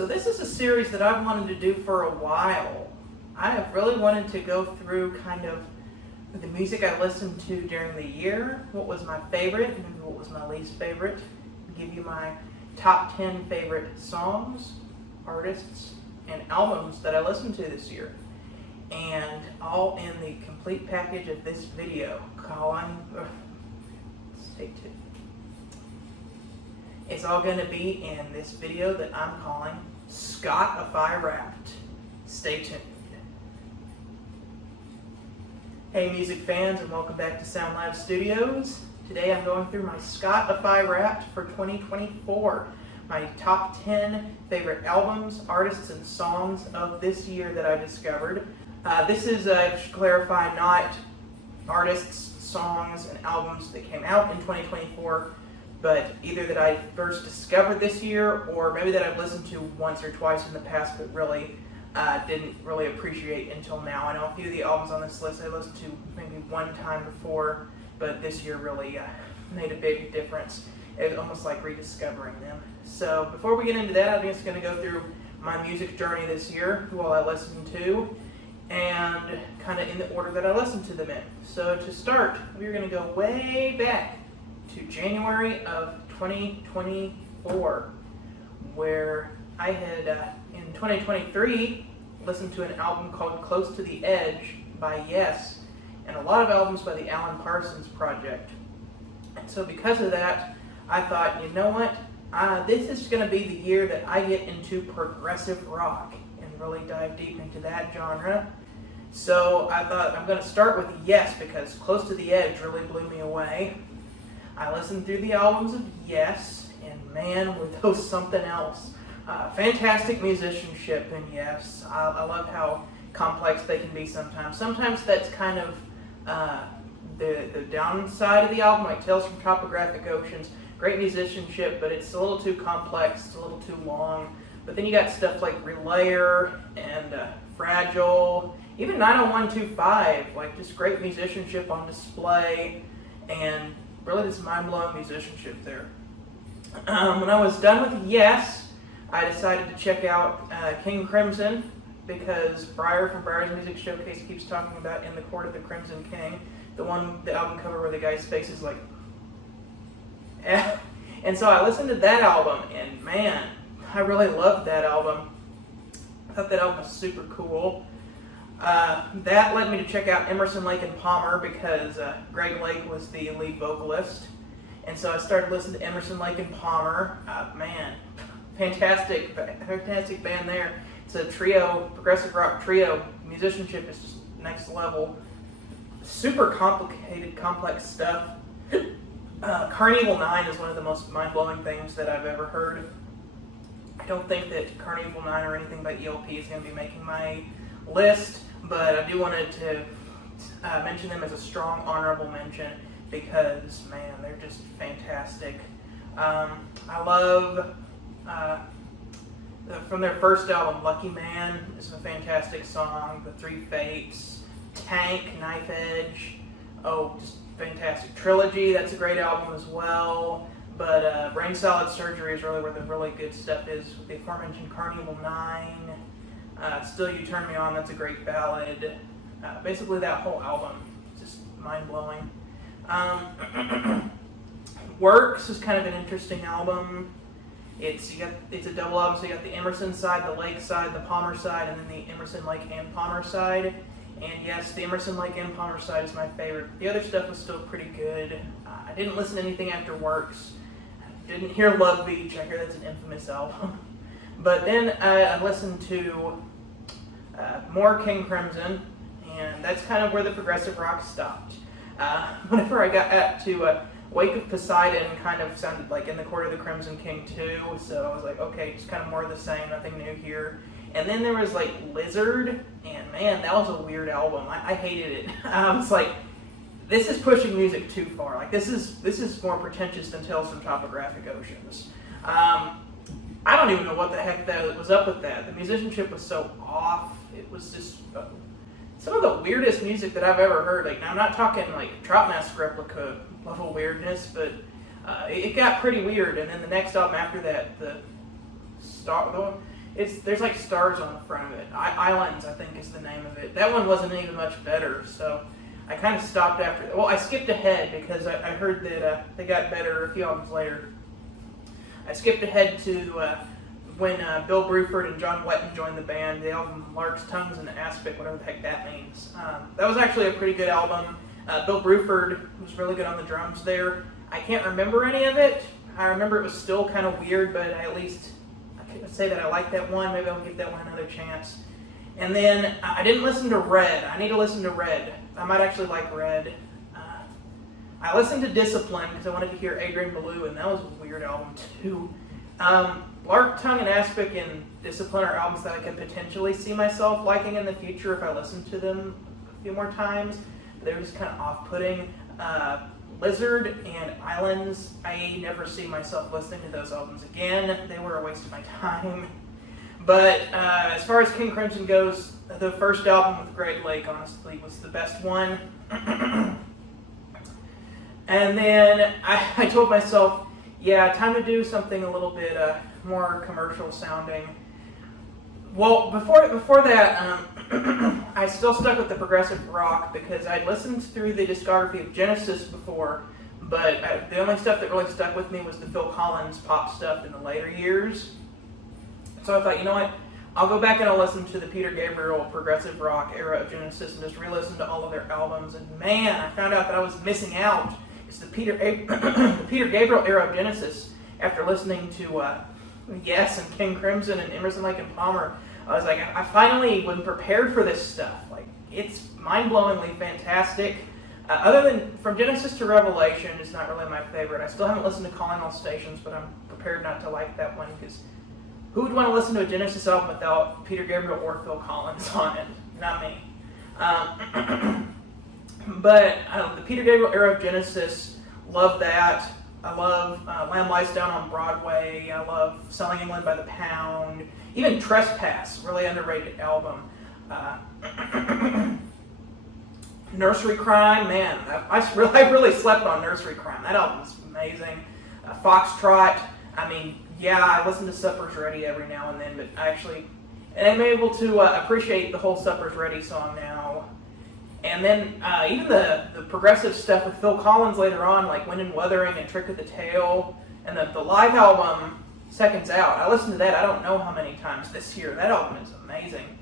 So this is a series that I've wanted to do for a while. I have really wanted to go through kind of the music I listened to during the year, what was my favorite, and what was my least favorite, give you my top 10 favorite songs, artists, and albums that I listened to this year. And all in the complete package of this video stay tuned. It's all going to be in this video that I'm calling SCOTTify Wrapped. Stay tuned. Hey music fans, and welcome back to Sound Lab Studios. Today I'm going through my SCOTTify Wrapped for 2024. My top 10 favorite albums, artists, and songs of this year that I discovered. This is, to clarify, not artists, songs, and albums that came out in 2024, but either that I first discovered this year or maybe that I've listened to once or twice in the past but really didn't really appreciate until now. I know a few of the albums on this list I listened to maybe one time before, but this year really made a big difference. It was almost like rediscovering them. So before we get into that, I'm just going to go through my music journey this year, who all I listened to, and kind of in the order that I listened to them in. So to start, we're going to go way back to January of 2024, where I had, in 2023, listened to an album called Close to the Edge by Yes, and a lot of albums by the Alan Parsons Project. And so because of that, I thought, you know what, this is going to be the year that I get into progressive rock and really dive deep into that genre. So I thought I'm going to start with Yes, because Close to the Edge really blew me away. I listened through the albums of Yes, and man, were those something else. Fantastic musicianship in Yes. I love how complex they can be sometimes. Sometimes that's kind of the downside of the album, like Tales from Topographic Oceans. Great musicianship, but it's a little too complex, it's a little too long. But then you got stuff like Relayer and Fragile, even 90125, like just great musicianship on display, and really this mind-blowing musicianship there. When I was done with Yes, I decided to check out King Crimson, because Briar from Briar's Music Showcase keeps talking about In the Court of the Crimson King, the album cover where the guy's face is like, and so I listened to that album, and man, I really loved that album. I thought that album was super cool. That led me to check out Emerson, Lake and Palmer, because Greg Lake was the lead vocalist, and so I started listening to Emerson, Lake and Palmer. Man, fantastic band there. It's a trio, progressive rock trio. Musicianship is just next level. Super complicated, complex stuff. Carnival 9 is one of the most mind-blowing things that I've ever heard. I don't think that Carnival 9 or anything by ELP is going to be making my list, but I do wanted to mention them as a strong honorable mention because, man, they're just fantastic. I love, from their first album, Lucky Man is a fantastic song. The Three Fates, Tank, Knife Edge, just fantastic. Trilogy, that's a great album as well. But Brain Salad Surgery is really where the really good stuff is. With the aforementioned Carnival 9, Still You Turn Me On, that's a great ballad. Basically that whole album is just mind-blowing. Works is kind of an interesting album. It's a double album, so you got the Emerson side, the Lake side, the Palmer side, and then the Emerson, Lake, and Palmer side. And yes, the Emerson, Lake, and Palmer side is my favorite. The other stuff was still pretty good. I didn't listen to anything after Works. Didn't hear Love Beach. I hear that's an infamous album. But then I listened to more King Crimson, and that's kind of where the progressive rock stopped. Whenever I got to Wake of Poseidon, kind of sounded like In the Court of the Crimson King too, so I was like, okay, just kind of more of the same, nothing new here. And then there was like Lizard, and man, that was a weird album. I hated it. I was like, this is pushing music too far. Like this is more pretentious than Tales from Topographic Oceans. I don't even know what the heck that was up with that. The musicianship was so off. It was just some of the weirdest music that I've ever heard. Like, now I'm not talking like Trout Mask replica level weirdness, but it got pretty weird. And then the next album after that, there's like stars on the front of it. Islands, I think, is the name of it. That one wasn't even much better, so I kind of stopped after that. Well, I skipped ahead because I heard that they got better a few albums later. I skipped ahead to when Bill Bruford and John Wetton joined the band, the album Lark's Tongues and Aspic, whatever the heck that means. That was actually a pretty good album. Bill Bruford was really good on the drums there. I can't remember any of it. I remember it was still kind of weird, but I could say that I like that one. Maybe I'll give that one another chance. And then I didn't listen to Red. I need to listen to Red. I might actually like Red. I listened to Discipline because I wanted to hear Adrian Belew, and that was a weird album too. Lark, Tongue, and Aspic and Discipline are albums that I could potentially see myself liking in the future if I listened to them a few more times. They were just kind of off-putting. Lizard and Islands, I never see myself listening to those albums again. They were a waste of my time. But as far as King Crimson goes, the first album with Great Lake, honestly, was the best one. And then I told myself, yeah, time to do something a little bit more commercial sounding. Well, before that, I still stuck with the progressive rock because I'd listened through the discography of Genesis before, but the only stuff that really stuck with me was the Phil Collins pop stuff in the later years. So I thought, you know what, I'll go back and I'll listen to the Peter Gabriel progressive rock era of Genesis and just re-listen to all of their albums. And man, I found out that I was missing out. It's the Peter Gabriel era of Genesis. After listening to Yes and King Crimson and Emerson, Lake and Palmer, I was like, I finally wasn't prepared for this stuff. Like, it's mind-blowingly fantastic. Other than From Genesis to Revelation is not really my favorite. I still haven't listened to Calling All Stations, but I'm prepared not to like that one because who would want to listen to a Genesis album without Peter Gabriel or Phil Collins on it? Not me. But the Peter Gabriel era of Genesis, love that. I love Lamb Lies Down on Broadway. I love Selling England by the Pound. Even Trespass, really underrated album. Nursery Crime, man, I really slept on Nursery Crime. That album's amazing. Foxtrot, I mean, yeah, I listen to Supper's Ready every now and then, but I'm able to appreciate the whole Supper's Ready song now. And then even the progressive stuff with Phil Collins later on, like Wind and Wuthering and Trick of the Tail, and the live album, Seconds Out. I listened to that I don't know how many times this year. That album is amazing.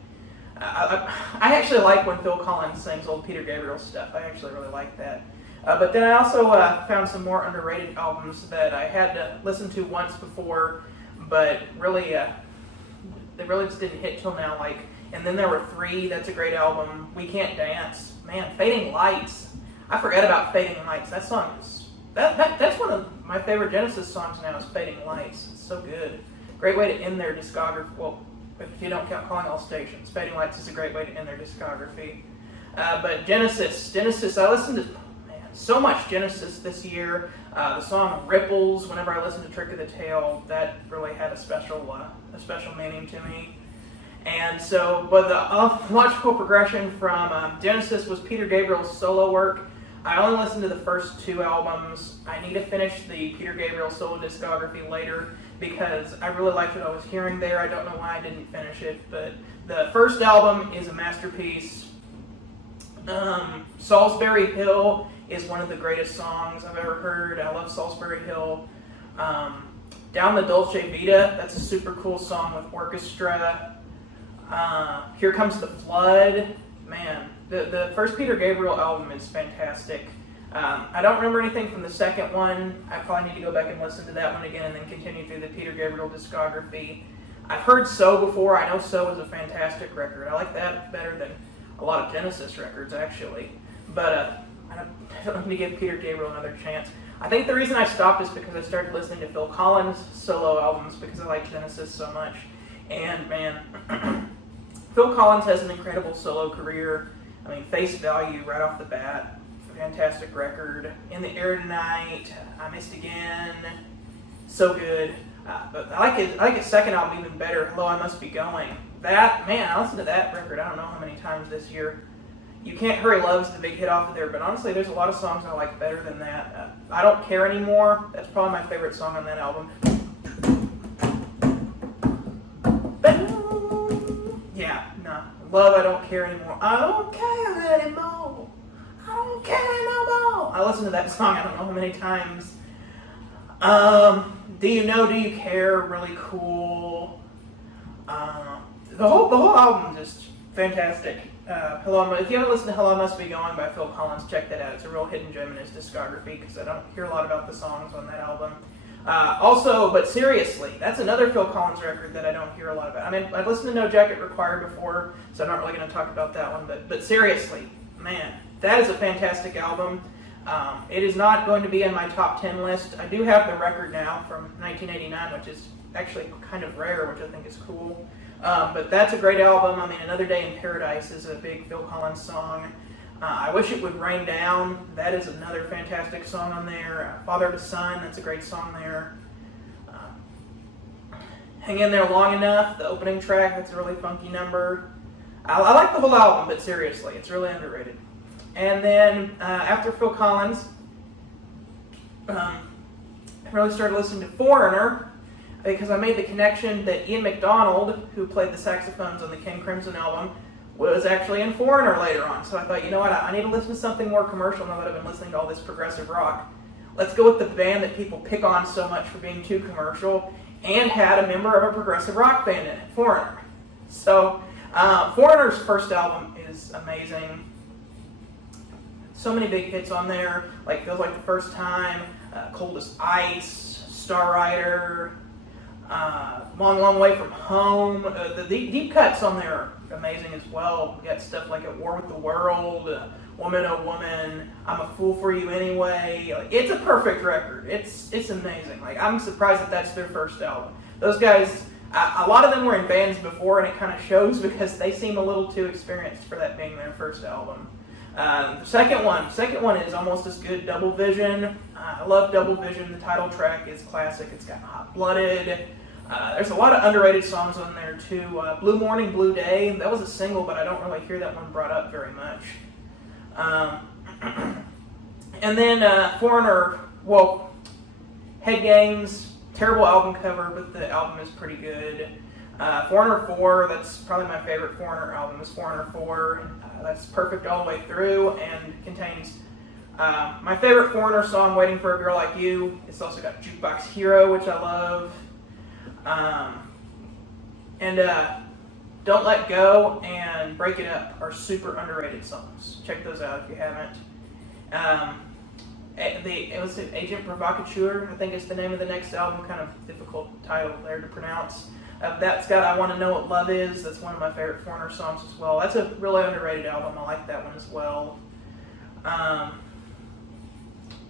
I actually like when Phil Collins sings old Peter Gabriel stuff. I actually really like that. But then I also found some more underrated albums that I had listened to once before, but really, they really just didn't hit till now. Like, and then there were Three. That's a great album. We Can't Dance. Man, Fading Lights. I forget about Fading Lights. That song is that's one of my favorite Genesis songs now. Is Fading Lights. It's so good. Great way to end their discography. Well, if you don't count Calling All Stations, Fading Lights is a great way to end their discography. But Genesis, I listened to so much Genesis this year. The song Ripples, whenever I listened to Trick of the Tail, that really had a special meaning to me. And so, but the logical progression from Genesis was Peter Gabriel's solo work. I only listened to the first two albums. I need to finish the Peter Gabriel solo discography later because I really liked what I was hearing there. I don't know why I didn't finish it, but the first album is a masterpiece. Salisbury Hill is one of the greatest songs I've ever heard. I love Salisbury Hill. Down the Dolce Vita, that's a super cool song with orchestra. Here Comes the Flood. Man, the first Peter Gabriel album is fantastic. I don't remember anything from the second one. I probably need to go back and listen to that one again and then continue through the Peter Gabriel discography. I've heard So before. I know So is a fantastic record. I like that better than a lot of Genesis records, actually. But I don't need to give Peter Gabriel another chance. I think the reason I stopped is because I started listening to Phil Collins' solo albums because I like Genesis so much. And man, Phil Collins has an incredible solo career. I mean, Face Value right off the bat, fantastic record. In the Air Tonight, I Missed Again, so good. But I like his second album even better, Hello, I Must Be Going. That, man, I listened to that record I don't know how many times this year. You Can't Hurry Love's the big hit off of there, but honestly, there's a lot of songs I like better than that. I Don't Care Anymore, that's probably my favorite song on that album. But Love I Don't Care Anymore. I don't care anymore. I don't care no more. I listened to that song I don't know how many times. Do You Know, Do You Care? Really cool. The whole album is just fantastic. If you haven't listened to Hello Must Be Going by Phil Collins, check that out. It's a real hidden gem in his discography because I don't hear a lot about the songs on that album. Also, but seriously, that's another Phil Collins record that I don't hear a lot about. I mean, I've listened to No Jacket Required before, so I'm not really going to talk about that one. But seriously, man, that is a fantastic album. It is not going to be in my top 10 list. I do have the record now from 1989, which is actually kind of rare, which I think is cool. But that's a great album. I mean, Another Day in Paradise is a big Phil Collins song. I Wish It Would Rain Down. That is another fantastic song on there. Father to Son, that's a great song there. Hang In There Long Enough, the opening track, that's a really funky number. I like the whole album, but seriously, it's really underrated. And then after Phil Collins, I really started listening to Foreigner because I made the connection that Ian MacDonald, who played the saxophones on the King Crimson album, was actually in Foreigner later on. So I thought, you know what, I need to listen to something more commercial now that I've been listening to all this progressive rock. Let's go with the band that people pick on so much for being too commercial and had a member of a progressive rock band in it, Foreigner. So Foreigner's first album is amazing. So many big hits on there, like Feels Like the First Time, Cold as Ice, Star Rider, Long, Long Way From Home. The deep cuts on there are amazing as well. We got stuff like At War with the World, Woman Oh Woman, I'm a Fool for You Anyway. Like, it's a perfect record. It's amazing. Like, I'm surprised that that's their first album. Those guys, a lot of them were in bands before, and it kind of shows because they seem a little too experienced for that being their first album. The second one is almost as good, Double Vision. I love Double Vision. The title track is classic. It's got Hot Blooded. There's a lot of underrated songs on there too. Blue Morning, Blue Day. That was a single, but I don't really hear that one brought up very much. And then Foreigner, well, Head Games, terrible album cover, but the album is pretty good. Foreigner 4, that's probably my favorite Foreigner album, is Foreigner 4. That's perfect all the way through and contains my favorite Foreigner song, Waiting for a Girl Like You. It's also got Jukebox Hero, which I love. Don't Let Go and Break It Up are super underrated songs. Check those out if you haven't. It was Agent Provocateur, I think is the name of the next album. Kind of difficult title there to pronounce. That's got I Want to Know What Love Is. That's one of my favorite Foreigner songs as well. That's a really underrated album. I like that one as well.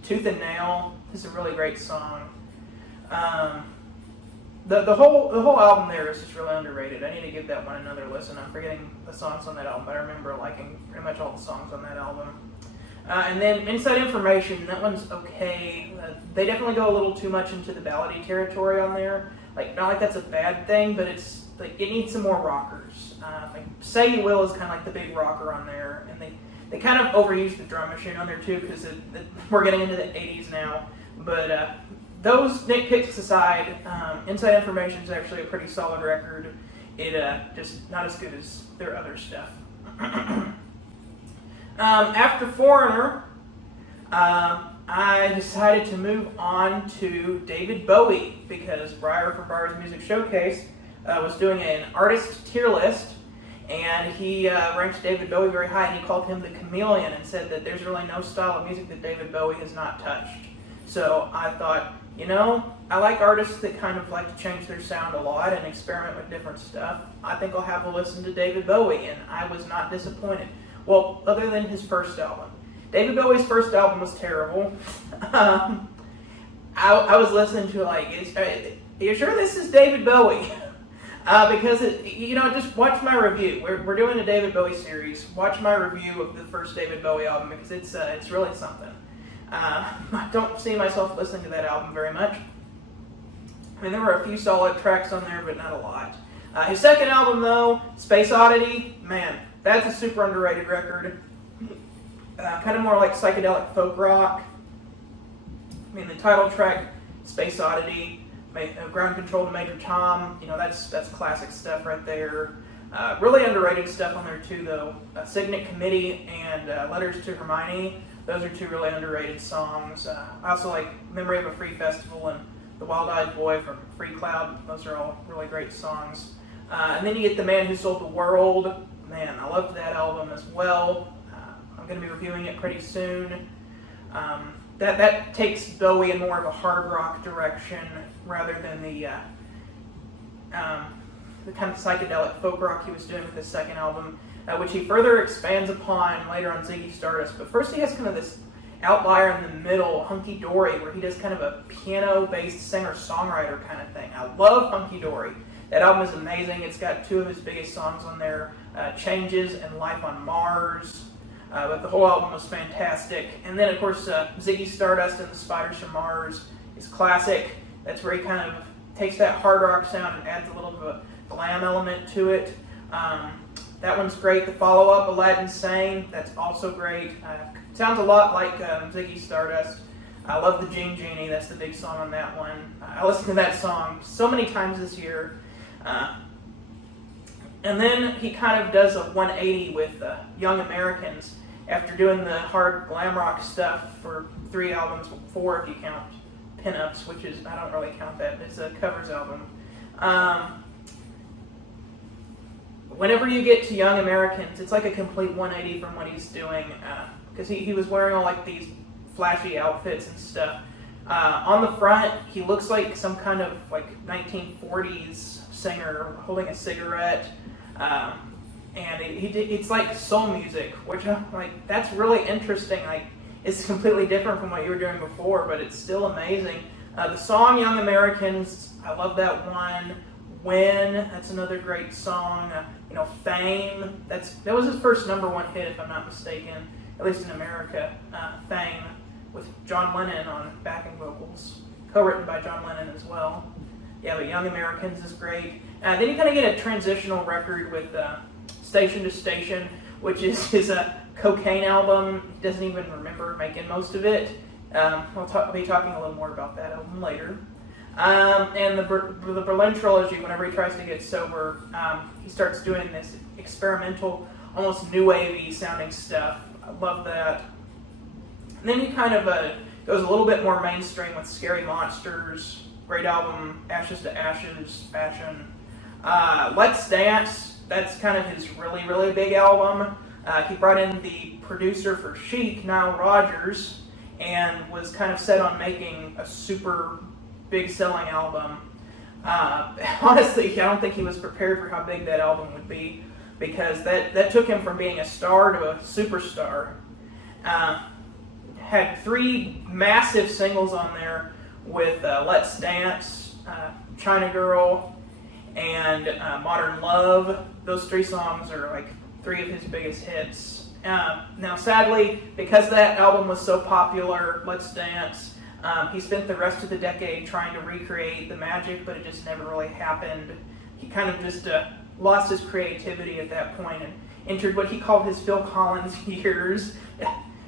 Tooth and Nail is a really great song. The whole album there is just really underrated. I need to give that one another listen. I'm forgetting the songs on that album, but I remember liking pretty much all the songs on that album. And then Inside Information, that one's okay. They definitely go a little too much into the ballady territory on there. Like, not like that's a bad thing, but it's like it needs some more rockers. Like Say You Will is kind of like the big rocker on there, and they kind of overuse the drum machine on there too because we're getting into the 80s now. But those nitpicks aside, Inside Information is actually a pretty solid record. It just not as good as their other stuff. After Foreigner, I decided to move on to David Bowie because Breyer from Breyer's Music Showcase was doing an artist tier list, and he ranked David Bowie very high, and he called him the chameleon and said that there's really no style of music that David Bowie has not touched. So I thought, you know, I like artists that kind of like to change their sound a lot and experiment with different stuff. I think I'll have a listen to David Bowie, and I was not disappointed. Well, other than his first album. David Bowie's first album was terrible. I was listening to it like, are you sure this is David Bowie? Because, just watch my review. We're doing a David Bowie series. Watch my review of the first David Bowie album because it's really something. I don't see myself listening to that album very much. I mean, there were a few solid tracks on there, but not a lot. His second album, though, Space Oddity, man, that's a super underrated record. Kind of more like psychedelic folk rock. I mean, the title track, Space Oddity, Ground Control to Major Tom, that's classic stuff right there. Really underrated stuff on there too, though. Signet Committee and Letters to Hermione. Those are two really underrated songs. I also like Memory of a Free Festival and The Wild-Eyed Boy from Free Cloud. Those are all really great songs. And then you get The Man Who Sold the World. Man, I loved that album as well. I'm going to be reviewing it pretty soon. That takes Bowie in more of a hard rock direction rather than the kind of psychedelic folk rock he was doing with his second album, which he further expands upon later on Ziggy Stardust. But first he has kind of this outlier in the middle, Hunky Dory, where he does kind of a piano-based singer-songwriter kind of thing. I love Hunky Dory. That album is amazing. It's got two of his biggest songs on there, Changes and Life on Mars. But the whole album was fantastic. And then, of course, Ziggy Stardust and the Spiders from Mars is classic. That's where he kind of takes that hard rock sound and adds a little bit of a glam element to it. That one's great. The follow-up, Aladdin Sane, that's also great. Sounds a lot like Ziggy Stardust. I love the Gene Genie. That's the big song on that one. I listened to that song so many times this year. And then he kind of does a 180 with Young Americans after doing the hard glam rock stuff for 3 albums, 4 if you count Pinups, which is, I don't really count that, it's a covers album. Whenever you get to Young Americans, it's like a complete 180 from what he's doing, because he was wearing all like these flashy outfits and stuff. On the front, he looks like some kind of like 1940s singer holding a cigarette, and it's like soul music, which I'm like, that's really interesting. Like, it's completely different from what you were doing before, but it's still amazing. The song Young Americans, I love that one. When, that's another great song. Fame, that was his first #1 hit, if I'm not mistaken, at least in America. Fame, with John Lennon on backing vocals, co-written by John Lennon as well. Yeah, but Young Americans is great. Then you kind of get a transitional record with Station to Station, which is his cocaine album. He doesn't even remember making most of it. I'll be talking a little more about that album later. And the Berlin Trilogy, whenever he tries to get sober, he starts doing this experimental, almost new wavy sounding stuff. I love that. And then he kind of goes a little bit more mainstream with Scary Monsters, great album, Ashes to Ashes, Fashion. Let's Dance, that's kind of his really, really big album. He brought in the producer for Chic, Nile Rodgers, and was kind of set on making a super big selling album. Honestly, I don't think he was prepared for how big that album would be, because that took him from being a star to a superstar. Had 3 massive singles on there with Let's Dance, China Girl, and Modern Love. Those 3 songs are like 3 of his biggest hits. Now sadly, because that album was so popular, Let's Dance, he spent the rest of the decade trying to recreate the magic, but it just never really happened. He kind of just lost his creativity at that point and entered what he called his Phil Collins years.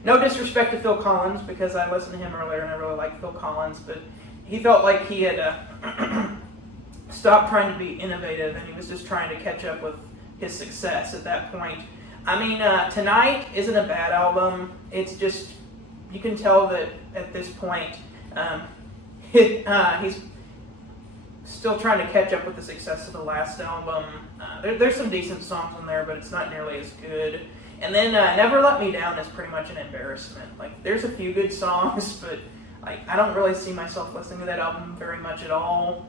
No disrespect to Phil Collins, because I listened to him earlier and I really like Phil Collins, but he felt like he had stopped trying to be innovative and he was just trying to catch up with his success at that point. I mean, Tonight isn't a bad album. It's just, you can tell that at this point, he's still trying to catch up with the success of the last album. There's some decent songs on there, but it's not nearly as good. And then Never Let Me Down is pretty much an embarrassment. Like, there's a few good songs, but like, I don't really see myself listening to that album very much at all.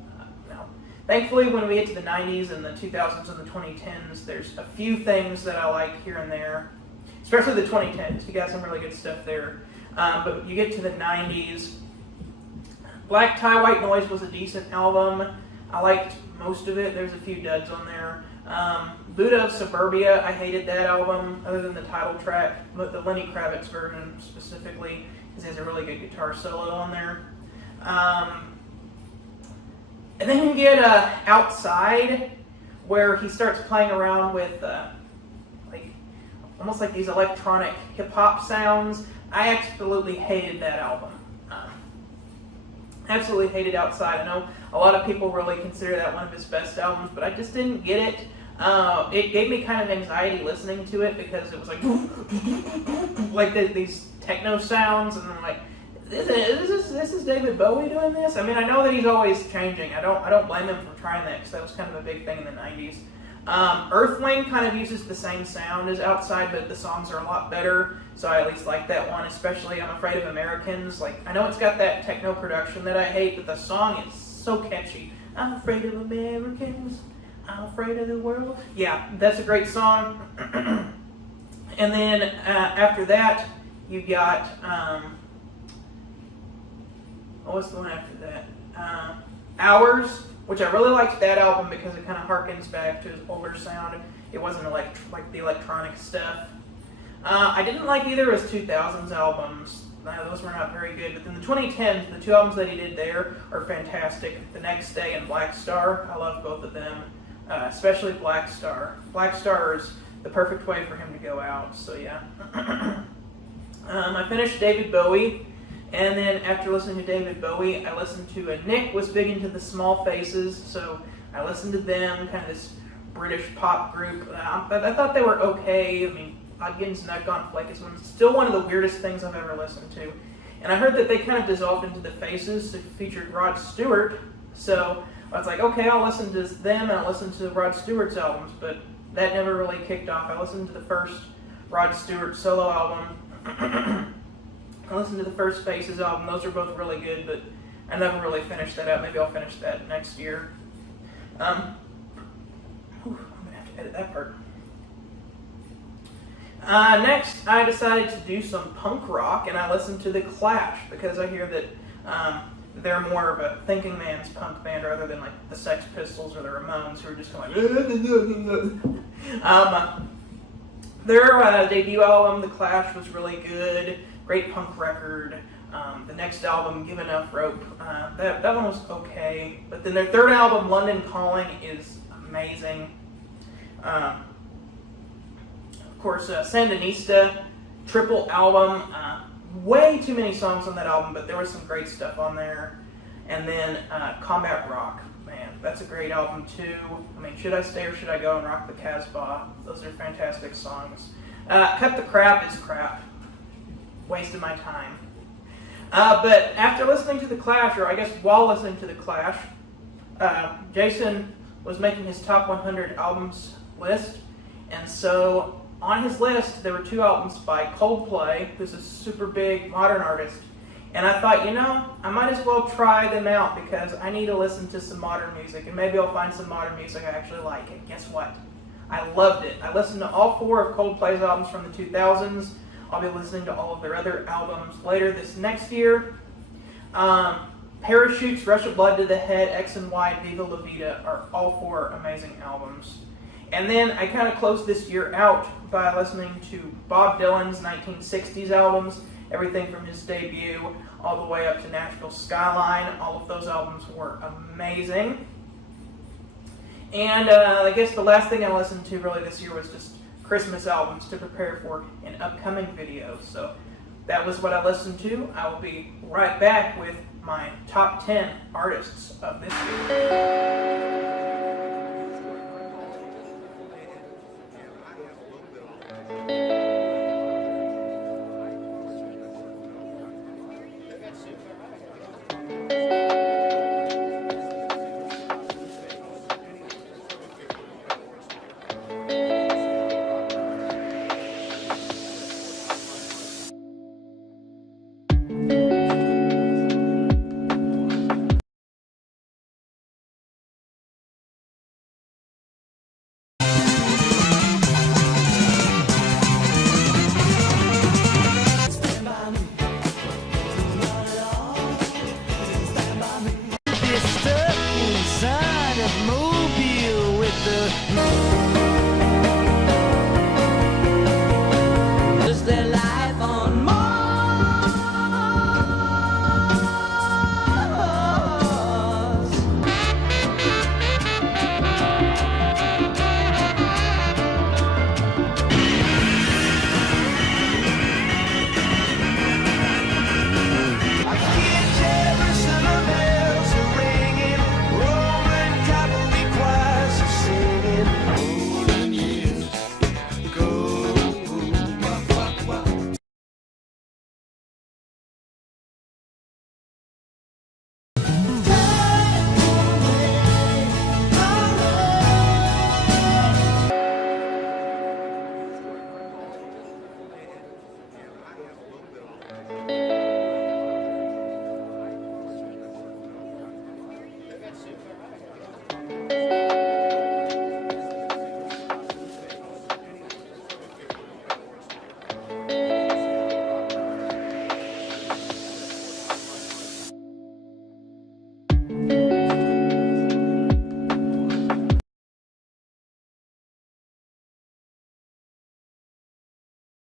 No. Thankfully, when we get to the 90s and the 2000s and the 2010s, there's a few things that I like here and there, especially the 2010s. You got some really good stuff there. But you get to the 90s. Black Tie, White Noise was a decent album. I liked most of it. There's a few duds on there. Buddha of Suburbia, I hated that album, other than the title track, but the Lenny Kravitz version specifically, because he has a really good guitar solo on there. And then you get Outside, where he starts playing around with almost like these electronic hip-hop sounds. I absolutely hated that album. Absolutely hated Outside. I know a lot of people really consider that one of his best albums, but I just didn't get it. It gave me kind of anxiety listening to it because it was like these techno sounds, and I'm like, this is David Bowie doing this? I mean, I know that he's always changing. I don't blame him for trying that, because that was kind of a big thing in the 90s. Earthling kind of uses the same sound as Outside, but the songs are a lot better, so I at least like that one, especially I'm Afraid of Americans. Like, I know it's got that techno production that I hate, but the song is so catchy. I'm afraid of Americans, I'm afraid of the world. Yeah, that's a great song. And then after that, you got, what was the one after that? Hours, which I really liked that album because it kind of harkens back to his older sound. It wasn't like the electronic stuff. I didn't like either of his 2000s albums. Those were not very good. But then the 2010s, the two albums that he did there are fantastic. The Next Day and Black Star. I love both of them, especially Black Star. Black Star is the perfect way for him to go out. So yeah. I finished David Bowie. And then after listening to David Bowie, I listened to, Nick was big into the Small Faces, so I listened to them, kind of this British pop group. I thought they were okay. I mean, Odd Gins's Nut Gone Flake is still one of the weirdest things I've ever listened to. And I heard that they kind of dissolved into the Faces. It featured Rod Stewart, so I was like, okay, I'll listen to them and I'll listen to Rod Stewart's albums, but that never really kicked off. I listened to the first Rod Stewart solo album. I listened to the first Faces album. Those are both really good, but I never really finished that up. Maybe I'll finish that next year. I'm going to have to edit that part. Next, I decided to do some punk rock, and I listened to The Clash, because I hear that they're more of a thinking man's punk band rather than like the Sex Pistols or the Ramones, who are just kind of like... Their debut album, The Clash, was really good. Great punk record. The next album, Give Enough Rope, that one was okay. But then their third album, London Calling, is amazing. Of course, Sandinista, triple album. Way too many songs on that album, but there was some great stuff on there. And then Combat Rock. Man, that's a great album too. I mean, Should I Stay or Should I Go and Rock the Casbah? Those are fantastic songs. Cut the Crap is crap. Wasted my time. But after listening to The Clash, or I guess while listening to The Clash, Jason was making his top 100 albums list, and so on his list there were two albums by Coldplay, who's a super big modern artist, and I thought, you know, I might as well try them out because I need to listen to some modern music, and maybe I'll find some modern music I actually like. And guess what? I loved it. I listened to all four of Coldplay's albums from the 2000s. I'll be listening to all of their other albums later this next year. Parachutes, Rush of Blood to the Head, X and Y, Viva La Vida are all four amazing albums. And then I kind of closed this year out by listening to Bob Dylan's 1960s albums, everything from his debut all the way up to Nashville Skyline. All of those albums were amazing. And I guess the last thing I listened to really this year was just Christmas albums to prepare for an upcoming video. So that was what I listened to. I will be right back with my top 10 artists of this year.